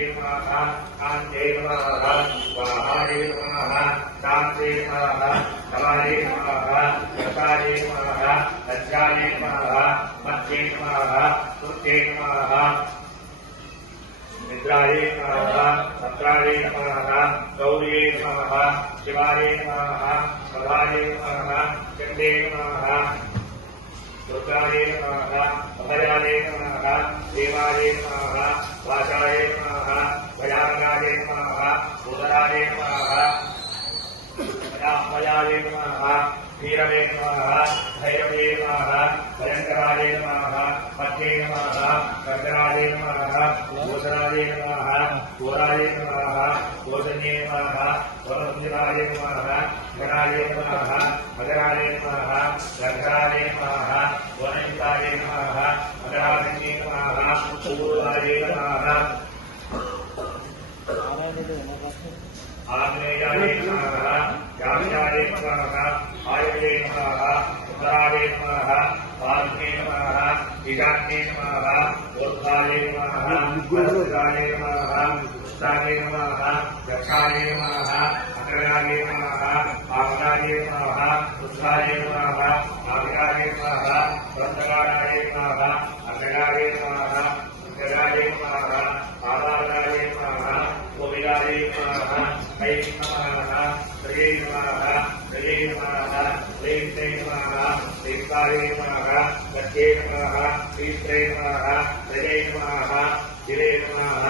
नमः कान्ते नमः स्वाहाय नमः शान्ते नमः कलाय नमः रसाय नमः लज्जाय नमः मत्ये नमः कृते नमः निद्राय नमः सत्राय नमः गौर्ये नमः शिवाय नमः सदाय नमः चण्डे नमः रुद्राय नमः अभयाय नमः देवाय नमः वाचाय नमः भयानगाय नमः उदराय नमः भयामयाय नमः वीरवे नमः भैरवे नमः भयंकराय नमः मध्ये नमः कर्दराय नमः भूषणाय नमः घोराय नमः भोजन्ये नमः वरुणराय नमः गणाय नमः मदराय नमः लंकाय नमः वनयुताय नमः मदराय नमः पूर्वाय नमः आग्नेयाय नमः याम्याय नमः आयवे नमः उत्तराय नमः वाग्ने नमः ईशान्ये नमः ऊर्ध्वाय नमः वज्राय नमः उत्तराय नमः दक्षाय नमः अग्रयाय नमः आग्नाय नमः उत्तराय नमः आग्नाय नमः वृद्धकाराय नमः अग्रयाय नमः उत्तराय नमः आधाराय नमः गोविदाय नमः ऐ नमः श्री नमः श्री नमः श्रीते नमः श्रीकाय नमः लक्ष्ये नमः श्रीत्रे नमः श्रीये नमः शिवे नमः